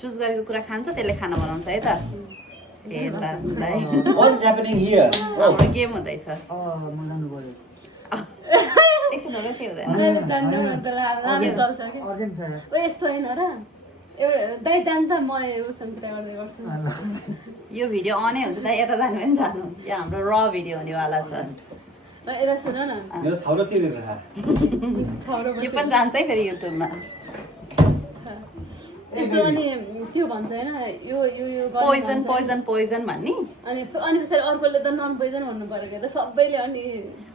Choose गरेको कुरा खान्छ त्यसले खाना बनाउँछ है त ए ल दाइ What is happening here? हाम्रो गेम हुँदैछ म जानु पर्यो एकछिन होला के हुँदैन अर्जेन्ट छ यार यस्तो होइन र एउटा दाइ जान त म उसँग कुरा गर्दै गर्छु यो भिडियो अनै हुन्छ दाइ यता जानु पनि जानु यो हाम्रो र भिडियो हुनेवाला छ यता सुन न मेरो थाउरो के गरिरहेको छौरो यो पनि जान्छ है फेरि युट्युबमा यस्तो अनि त्यो भन्छ होइन यो यो यो गर्ने पोइजन भन्छ। पोइजन पोइजन भन्ने अनि पछाडि अर्कोले त नन पोइजन भन्नु पर्यो के त सबैले अनि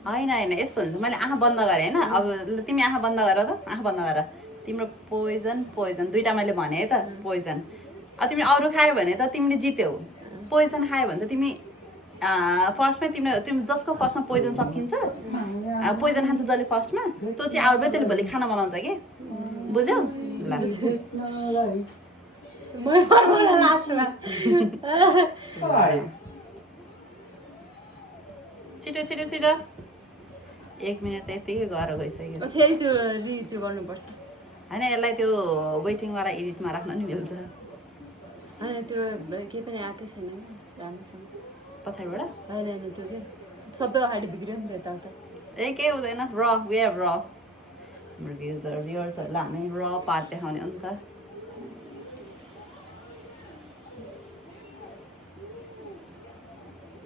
होइन होइन यस्तो हुन्छ मैले आँखा बन्द गरेँ होइन अब ल तिमी आँखा बन्द गर त आँखा बन्द गर तिम्रो पोइजन पोइजन दुइटा मैले भने है त पोइजन अब तिमी अरू खायो भने त तिमीले जित्यौ पोइजन खायो भने त तिमी फर्स्टमै तिमी जसको फर्स्टमा पोइजन सकिन्छ पोइजन खान्छ जसले फर्स्टमा त्यो चाहिँ आउट भयो त्यसले भोलि खाना बनाउँछ कि बुझ्यौ ल म पर्ला लास्टमा छिटो छिटो छिटो 1 मिनट त यतिकै गएर गइसक्यो फेरि त्यो त्यो गर्नुपर्छ होइन यसलाई त्यो वेटिङवाला एडिटमा राख्न नि मिल्छ अनि त्यो केही पनि आएकै छैन कि राम्रोसँग पछाडिबाट होइन होइन त्यो के सबै अगाडि बिग्रियो नि त यताउता ए केही हुँदैन र वे हेभ र हाम्रो भ्युवर्सहरूलाई हामी र पार्ट देखाउने हो नि त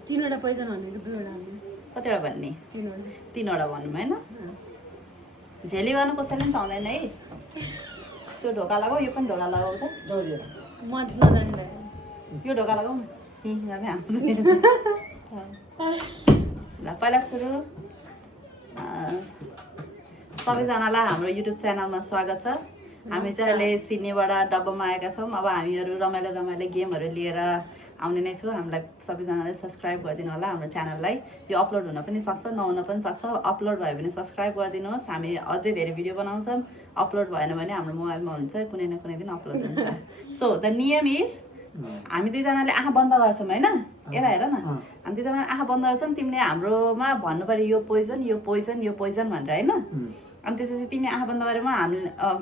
तिनवटा पोइजन भनेको दुईवटा हाल्नु कतिवटा भन्ने तिनवटा 3वटा भनौँ होइन झेली गर्नु कसैले पनि पाउँदैन है त्यो ढोका लगाऊ यो पनि ढोका लगाऊ त म नजान्दा यो ढोका लगाऊ न गर्ने ल पहिला सुरु सबैजनालाई हाम्रो युट्युब च्यानलमा स्वागत छ हामी चाहिँ अहिले सिडनीबाट डब्बामा आएका छौँ अब हामीहरू रमाइलो रमाइलो गेमहरू लिएर आउने नै छौँ हामीलाई सबैजनाले सब्सक्राइब गरिदिनु होला हाम्रो च्यानललाई यो अपलोड हुन पनि सक्छ नहुन पनि सक्छ अपलोड भयो भने सब्सक्राइब गरिदिनुहोस् हामी अझै धेरै भिडियो बनाउँछौँ अपलोड भएन भने हाम्रो मोबाइलमा हुन्छ कुनै न कुनै दिन अपलोड हुन्छ सो द नियम इज हामी दुईजनाले आँखा बन्द गर्छौँ होइन यता हेर न हामी दुईजनाले आँखा बन्द गर्छौँ तिमीले हाम्रोमा भन्नु पऱ्यो यो पोइजन यो पोइजन यो पोइजन भनेर होइन अनि त्यसपछि तिमीले आँखा बन्द गरेर हामी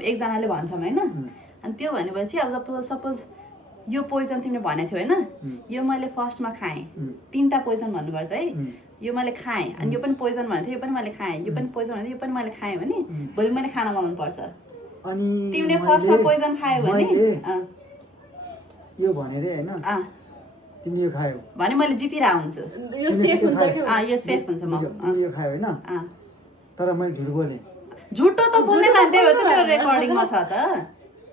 एकजनाले भन्छौँ होइन अनि त्यो भनेपछि अब सपोज यो पोइजन तिमीले भनेको थियौ होइन यो मैले फर्स्टमा खाएँ 3टा पोइजन भन्नुपर्छ है यो मैले खाएँ अनि यो पनि पोइजन भनेको थियो यो पनि मैले खाएँ यो पनि पोइजन भनेको यो पनि मैले खाएँ भने भोलि मैले खाना बनाउनु पर्छ अनि तिमीले फर्स्टमा पोइजन खायो भने यो भनेर हैन तिमीले यो खायौ भने मैले जितिरहेको हुन्छु यो सेफ हुन्छ के यो सेफ हुन्छ म तिमीले यो खायौ हैन तर मैले झुट बोले झुटो त बोल्ने मान्छे हो त त्यो रेकर्डिङमा छ त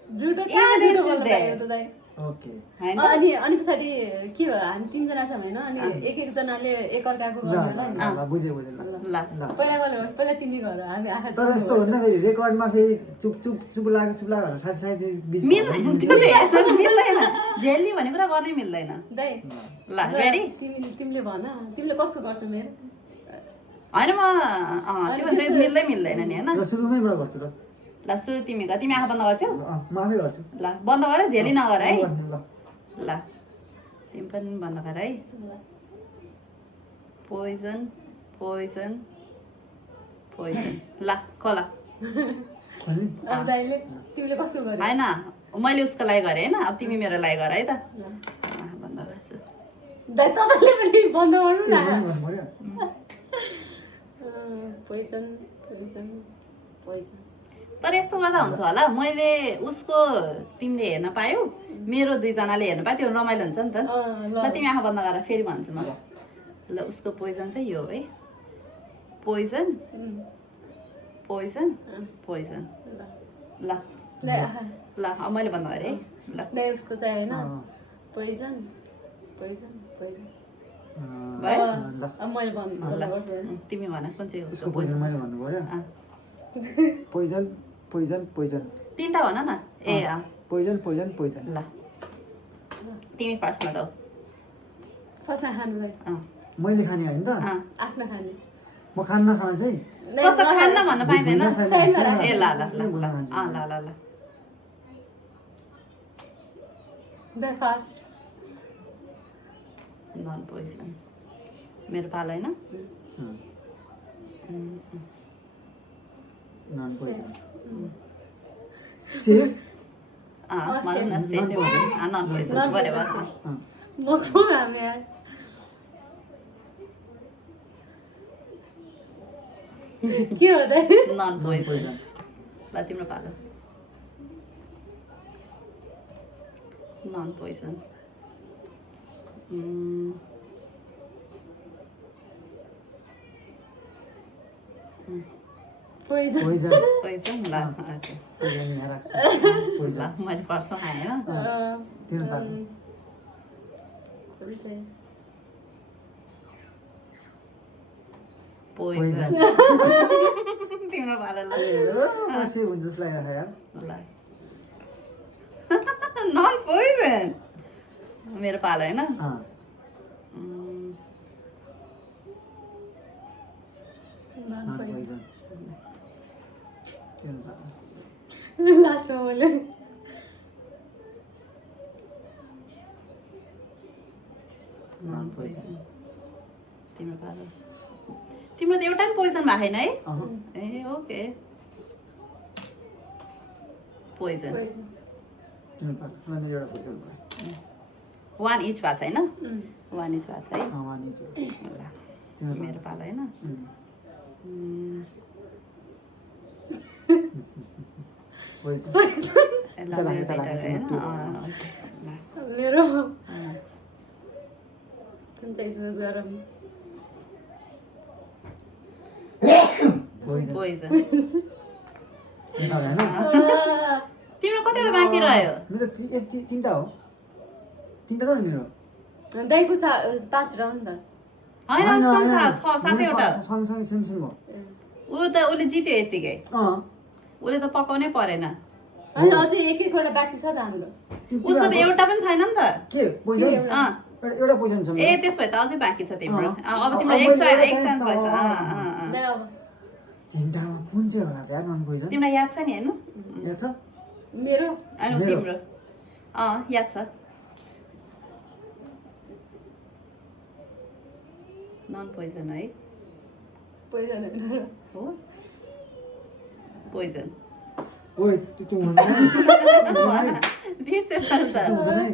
झुटो कहाँ झुटो बोल्नु पायो त दाइ ओके अनि पछाडि के हो हामी 3जना छौँ होइन अनि एकजनाले एकअर्काको गर्ने होला नि ल बुझे बुझे ल ल पहिला कसले गर्छ पहिला तिमी गर हामी आँखा तर यस्तो हुन्छ नि रेकर्डमा फेरि चुप चुप चुप लाग्यो साथी साथी बीच मिल्दैन त्यो त हेर्न मिल्दैन झेल्ने भन्ने कुरा गर्नै मिल्दैन दाइ ल रेडी तिमीले भन तिमीले कस्तो गर्छौ मेरो होइन म त्यो भन्दा मिल्दै मिल्दैन नि होइन र सुरुमैबाट गर्छु र ल सुरु तिमी गर तिमी आँखा बन्द गर्छौ म आफै गर्छु ल बन्द गर झेली नगर है ल ल तिमी पनि बन्द गर है पोइजन पोइजन पोइजन ल खोला अब दाइले तिमीले कस्तो गर्यो होइन मैले उसको लागि गरेँ होइन अब तिमी मेरो लागि गर है त बन्द गर्छु दाइ तपाईँले पनि बन्द गर्नु न गर्नु पर्यो पोइजन पोइजन पोइजन तर यस्तो गर्दा हुन्छ होला मैले उसको तिमीले हेर्न पायौ मेरो दुईजनाले हेर्न पायो त्यो रमाइलो हुन्छ नि त ल तिमी आँखा बन्द गरेर फेरि भन्छु म ल उसको पोइजन चाहिँ यो है पोइजन पोइजन पोइजन ल ल अब मैले बन्द गरेँ है ल दाइ उसको चाहिँ होइन पोइजन पोइजन पोइजन भयो अब मैले बन्द गर्छु तिमी भन कुन चाहिँ उसको उसको पोइजन मैले भन्नु पर्यो पोइजन पोइजन पोइजन 3टा भन न ए पोइजन पोइजन पोइजन ल तिमी फर्स्टमा जाऊ फर्स्टमा खानु दाइ मैले खाने होइन त आफ्नो खाने म खान्न खाना चाहिँ कस्तो खान्न भन्न पाइँदैन साइडमा राख। ए ल ल ल ल ल ल ल दाइ फास्ट नन पोइजन मेरो पालो होइन नन पोइजन सेफ भनौँ न सेफै भनौँ नन पोइजन बराबर म कौन हामी यार के हो त नन पोइजन ल तिम्रो पालो non poison poison poison poison ल ओके पोइजन यहाँ राख्छु ल पोइजन मैले प्रश्न खाएँ होइन तिम्रो पालो हुन्छ पोइजन तिम्रो पालो ल बसे हुन्छ जस्तो लागिरहेको यार ल नन पोइजन मेरो पालो होइन पोइजन तिम्रो पालो लास्टमा मैले नन पोइजन तिम्रो पालो तिम्रो त एउटा पनि पोइजन भएको छैन है ए ओके पोइजन पोइजन तिम्रो पालो मैले एउटा पोइजन भयो वान इच भएको छ होइन वान इच भएको छ है वानी चाहिँ ल तिम्रो मेरो पालो होइन पोइजन ल मेरो दुइटा होइन ल मेरो कुन चाहिँ चुज गरौँ पोइजन पोइजन होइन तिम्रो कतिवटा बाँकी रह्यो मेरो त तिनवटा हो तिनवटा त हो मेरो दाइको 5 राउन्ड त होइन छ सातैवटा सँगसँगै सेमसेम हो ऊ त उसले जित्यो यतिकै उसले त पकाउनै परेन होइन अझै एक एकवटा बाँकी छ त हाम्रो उसको त एउटा पनि छैन नि त के पोइजन अँ एउटा पोइजन छ ए त्यसो भए त अझै बाँकी छ तिम्रो अब तिम्रो एक चान्स भएछ दाइ अब तिनवटामा कुन चाहिँ होला त यार नन पोइजन तिमीलाई याद छ नि होइन याद छ मेरो अनि तिम्रो याद छ नन पोइजन है पोइजन होइन हो पोइजन ओइ त्यो हुँदैन बिर्से त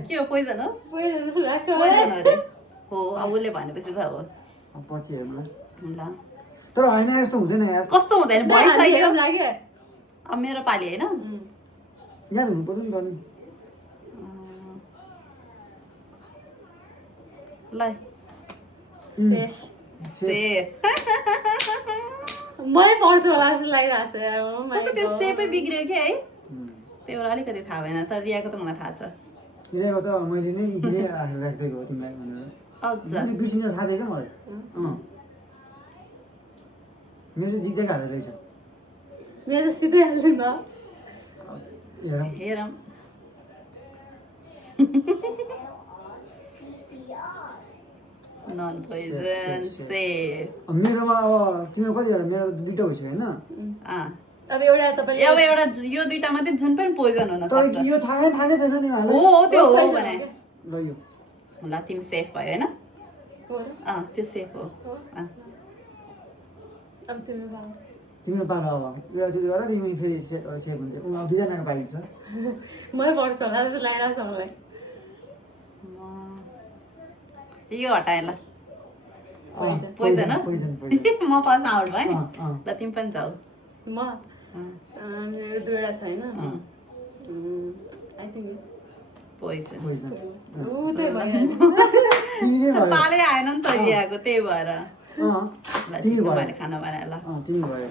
के हो पोइजन हो पोइजन जस्तो लाग्छ पोइजन अरे हो अब उसले भनेपछि त हो पछि हेरौँ ल तर होइन यस्तो हुँदैन यार कस्तो हुँदैन भइसक्यो लाग्यो अब मेरो पाली होइन याद हुनु पर्यो नि त नि ल सेफ सेफ मलाई पर्छ होला जस्तो लागिरहेको छ यार कस्तो त्यो सेपै बिग्रियो क्या है त्यही भएर अलिकति थाहा भएन तर रियाको त मलाई थाहा छ हिजोको त मैले नै इजी नै राखिदिएको हो तिमीलाई भनेर अच्छा मैले बिर्सिन थाहा थियो क्या मलाई मेरो चाहिँ जिग हालेर रहेछ मेरो त सिधै हाल्दैन हेरौँ हेरौँ नन पोइजन सेफ मेरोमा अब तिम्रो कतिवटा मेरो दुइटा भइसक्यो होइन अब एउटा तपाईँले अब एउटा यो दुइटा मात्रै जुन पनि पोइजन हुन तर सक्छ यो थाहा नै छैन तिमीहरूलाई हो त्यो हो भने ल यो ल तिमी सेफ भयो होइन हो र? त्यो सेफ हो हो? अब तिम्रो भाउ तिम्रो पालो अब एउटा चाहिँ गर तिमी फेरि सेभ हुन्छ अब दुईजनाको पाइन्छ मलाई पर्छ होला जस्तो लागिरहेको छ मलाई यो हटाए ल पोइजन पोइजन हो पोइजन पोइजन म फर्स्ट आउट भयो नि अँ, अँ। ल तिमी पनि जाऊ म मेरो दुईवटा छ होइन आई थिङ्क पोइजन ऊ त्यही भयो तिमी नै भयो पालै आएन नि त रियाको त्यही भएर अँ ल तिमी ठिक छ, भयो मैले खाना बनाएँ ल तिमी भयो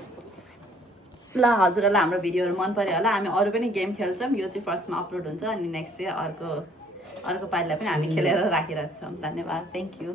ल हजुरहरूलाई हाम्रो भिडियोहरू मन पर्यो होला हामी अरू पनि गेम खेल्छौँ यो चाहिँ फर्स्टमा अपलोड हुन्छ अनि नेक्स्ट चाहिँ अर्को पालिलाई पनि हामी खेलेर राखिरहेको छौँ धन्यवाद थ्याङ्क यू